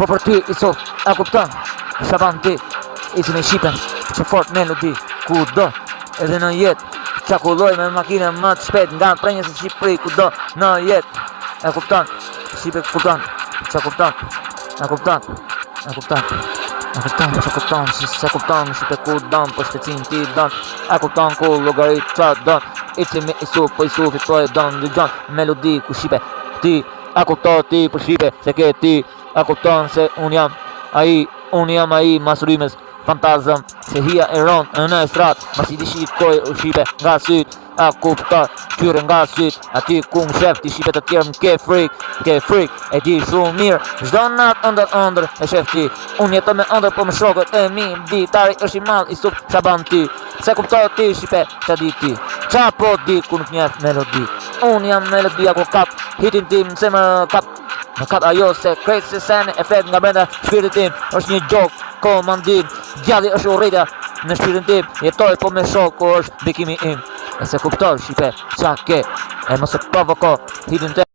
Po për ty Isuf, a kupton? Shaban ti, isi me Shqipen, që fort melodi, ku do, edhe në jetë, qakulloj me makine më të shpejt nga prenjës e Shqipëri, ku do, në jetë, e kupton? Shqipe kupton, që kupton, e kupton, e kupton, e kupton, që kupton, që kupton, Shqipe ku don, po shpecin ti don, e kupton ku logarit që don, isi me Isuf, po Isufi po e don, dëgjon, melodi ku Shqipe, ti, a kupton ti për Shqipe, se ke ti, a kupton se unë jam ai masurimes fantazëm, se hia e ronë në estrat, mas I di shikoj u Shqipe nga syt, a kupton, qyre nga syt, aty ku më shef ti Shqipe të tjerë më ke frik, e di shumë mirë, çdo natë ëndër e shef ti, unë jetoj me ëndër po më shokët e mi, di tari është I mall Isuf Shaban ti, se kupton ti Shqipe, qa di ti, qa po di ku nuk njef melodi, unë jam melodia ku kap, hitin tim se më kap, në kap ajo se krejt se sen e flet nga brenda shpirtit tim, është një gjok, komandim, djalli është urrejtja në shpirtin tim, jetoj po me shok ku është bikimi im, e se kuptoj Shqipe, qa ke, e mos e provoko, hitin te